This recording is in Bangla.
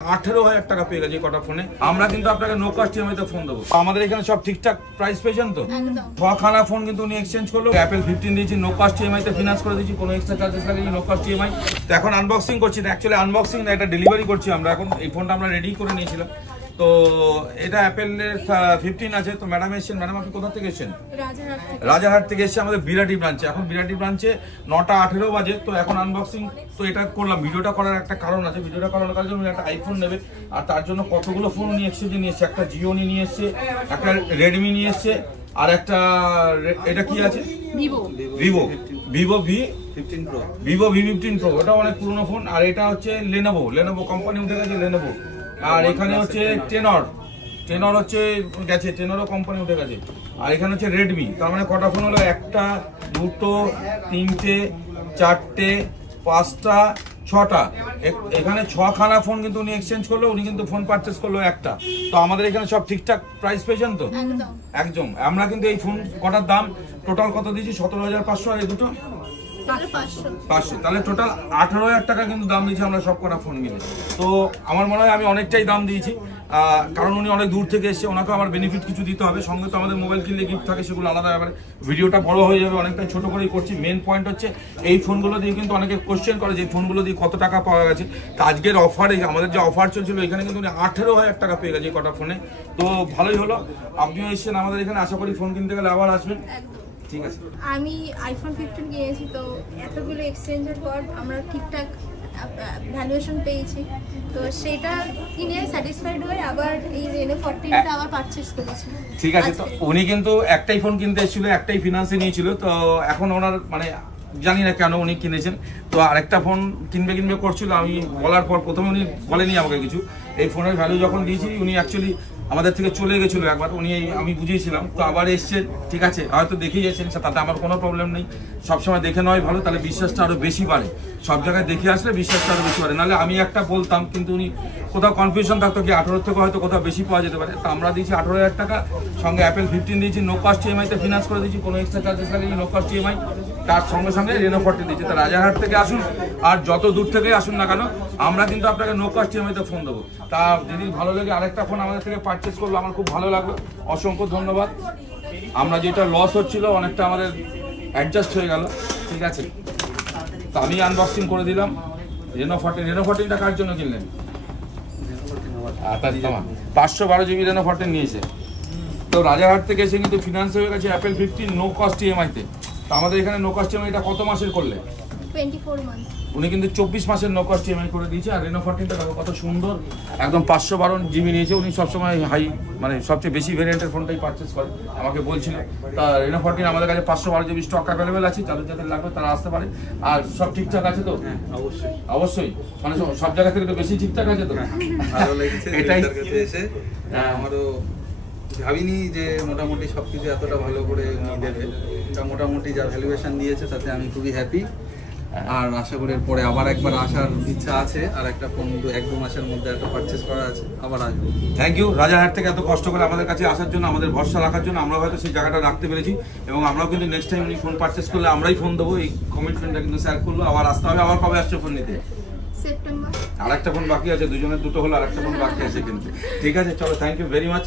18,000 টাকা পেয়ে গেছে কটা ফোনে। আমরা কিন্তু আপনাকে নো কস্ট ইএমআইতে ফোন দেবো। আমাদের এখানে সব ঠিকঠাক প্রাইস পেয়েছেন তো? 6খানা ফোন কিন্তু উনি এক্সচেঞ্জ করলো। অ্যাপেল 15 দিয়েছি, নো কস্ট ইএমআইতে ফিনান্স করে দিয়েছি, কোনো এক্সট্রা চার্জেস লাগেনি, নো কস্ট ইএমআই। তো এখন আনবক্সিং করছি না, অ্যাকচুয়ালি আনবক্সিং না, এটা ডেলিভারি করছি আমরা। এখন এই ফোনটা আমরা রেডি করে নিয়েছিলাম। তো এটা অ্যাপেলের 15 আছে। তো ম্যাডাম এসেছেন। ম্যাডাম আপনি কোথা থেকে এসেছেন? রাজারহাট থেকে এসেছে আমাদের বিরাটি ব্রাঞ্চে। এখন বিরাটি ব্রাঞ্চে 9টা 18 বাজে। তো এখন আনবক্সিং তো এটা করলাম। ভিডিওটা করার একটা কারণ আছে। ভিডিওটা করার কারণে উনি একটা আইফোন নেবে, আর তার জন্য কতগুলো ফোন উনি এক্সচেঞ্জে নিয়ে এসছে। একটা জিও নিয়ে এসছে, একটা রেডমি নিয়ে এসছে, আর একটা এটা কি আছে, ভিভো V15 Pro। ওটা অনেক পুরনো ফোন। আর এটা হচ্ছে লেনোভো কোম্পানি উঠে গেছে, লেনোভো। আর এখানে হচ্ছে টেনর হচ্ছে গেছে, টেনরও কোম্পানি উঠে গেছে। আর এখানে হচ্ছে রেডমি। তার মানে কটা ফোন হলো? 1টা 2টো 3টে 4টে 5টা 6টা। এখানে 6খানা ফোন কিন্তু উনি এক্সচেঞ্জ করলো। উনি কিন্তু ফোন পারচেস করলো একটা। তো আমাদের এখানে সব ঠিকঠাক প্রাইস পেয়েছেন তো? একদম। আমরা কিন্তু এই ফোন কটার দাম টোটাল কত দিয়েছি? 17,500। আর এই দুটো 500। তাহলে টোটাল 18,000 টাকা কিন্তু দাম দিয়েছি আমরা সব কটা ফোন মিলে। তো আমার মনে হয় আমি অনেকটাই দাম দিয়েছি, কারণ উনি অনেক দূর থেকে এসেছে। ওনাকে আমার বেনিফিট কিছু দিতে হবে। সঙ্গে তো আমাদের মোবাইল কিনলে গিফট থাকে, সেগুলো আলাদা ব্যাপারে। ভিডিওটা বড় হয়ে যাবে, অনেকটাই ছোট করেই করছি। মেন পয়েন্ট হচ্ছে এই ফোনগুলো দিয়ে কিন্তু অনেকে কোশ্চেন করে যে এই ফোনগুলো দিয়ে কত টাকা পাওয়া গেছে। তো আজকের অফারে আমাদের যে অফার চলছিল, এখানে কিন্তু উনি 18,000 টাকা পেয়ে গেছে কটা ফোনে। তো ভালোই হলো, আপনিও এসেছেন আমাদের এখানে। আশা করি ফোন কিনতে গেলে আবার আসবেন। ঠিক আছে। আমি আইফোন 15 কিনেছি। তো এতগুলো এক্সচেঞ্জের পর আমরা ঠিকঠাক ভ্যালুয়েশন পেয়েছি। তো সেটা কিনে স্যাটিসফাইড হয়ে আবার এই রেনো 14টা আবার পারচেজ করেছি। ঠিক আছে। তো উনি কিন্তু একটাই ফোন কিনতে এসেছিল, একটাই ফিনান্সে নিয়েছিল। তো এখন ওনার মানে জানি না কেন উনি কিনেছেন। তো আরেকটা ফোন কিনবে করছিল। আমি বলার পর প্রথমে উনি বলেনি আমাকে কিছু। এই ফোনের ভ্যালু যখন দিয়েছি, উনি অ্যাকচুয়ালি আমাদের থেকে চলে গেছিলো একবার। উনি আমি বুঝিয়েছিলাম, তো আবার এসছেন। ঠিক আছে, হয়তো দেখে গেছেন, তাতে আমার কোনো প্রবলেম নেই। সবসময় দেখে নেওয়াই ভালো, তাহলে বিশ্বাসটা আরও বেশি বাড়ে। সব জায়গায় দেখে আসলে বিশ্বাসটা আরও বেশি বাড়ে। নাহলে আমি একটা বলতাম, কিন্তু উনি কোথাও কনফিউশন থাকতো কি 18 থেকে হয়তো কোথাও বেশি পাওয়া যেতে পারে। তো আমরা দিয়েছি 18,000 টাকা, সঙ্গে অ্যাপেল 15 দিয়েছি, নো কস্ট ইএমআইতে ফিনান্স করে দিয়েছি, কোনো এক্সট্রা চার্জেস লাগেনি, নো কস্ট ইএমআই। তার সঙ্গে সঙ্গে রেনো 14 দিয়েছি। তো রাজারহাট থেকে আসুন, আর যত দূর থেকে আসুন না কেন, আমরা কিন্তু আপনাকে নো কস্ট ইএমআইতে ফোন দেবো। তা যদি ভালো লাগে আরেকটা ফোন আমাদের থেকে পারচেস করলো, আমার খুব ভালো লাগলো। অসংখ্য ধন্যবাদ। আমরা যেটা লস হচ্ছিল অনেকটা আমাদের অ্যাডজাস্ট হয়ে গেল। ঠিক আছে। তো আমি আনবক্সিং করে দিলাম রেনো 14টা কার জন্য কিনলেন? 512 GB রেনো 14 নিয়েছে। তো রাজারহাট থেকে এসে কিন্তু ফিনান্স হয়ে গেছে অ্যাপেল 15 নো কস্ট ইএমআইতে। তো আমাদের এখানে নো কস্ট ইএমআইটা কত মাসের করলে? 24 মান্থ। উনি কিন্তু 24 মাসের নো কস্ট ইএমআই করে দিয়েছে। আর রেনো 14টা দেখো কত সুন্দর, একদম 512 GB নিয়েছে। উনি সবসময় হাই মানে সবচেয়ে বেশি ভেরিয়েন্টের ফোনটাই পারচেস করে, আমাকে বলছিল। তা রেনো 14 আমাদের কাছে 512 GB স্টক অ্যাভেলেবেল আছে। যাদের লাগবে তারা আসতে পারে। আর সব ঠিকঠাক আছে তো? অবশ্যই মানে সব জায়গা থেকে তো বেশি ঠিকঠাক আছে তো? এটাই এসে আমারও ভাবিনি যে মোটামুটি সবকিছু এতটা ভালো করে উনি দেবে। মোটামুটি যা ভ্যালুয়েশন দিয়েছে তাতে আমি খুবই হ্যাপি। আর আশা করি পরে আবার একবার আসার ইচ্ছা আছে। আর একটা ফোন 1-2 মাসের মধ্যে একটা পারচেস করা আছে, আবার আসবো। থ্যাংক ইউ রাজারহাট থেকে এত কষ্ট করে আমাদের কাছে আসার জন্য, আমাদের ভরসা রাখার জন্য। আমরা হয়তো সেই জায়গাটা রাখতে পেরেছি, এবং আমরাও কিন্তু নেক্সট টাইম উনি ফোন পারচেস করলে আমরাই ফোন দেবো। এই কমিটমেন্টটা কিন্তু স্যার করলো। আবার আসতে হবে। আবার কবে আসছে ফোন নিতে? সেপ্টেম্বর। আরেকটা ফোন বাকি আছে, দুজনের দুটো হলো, আরেকটা ফোন বাকি আছে কিন্তু। ঠিক আছে, চলো, থ্যাংক ইউ ভেরি মাচ।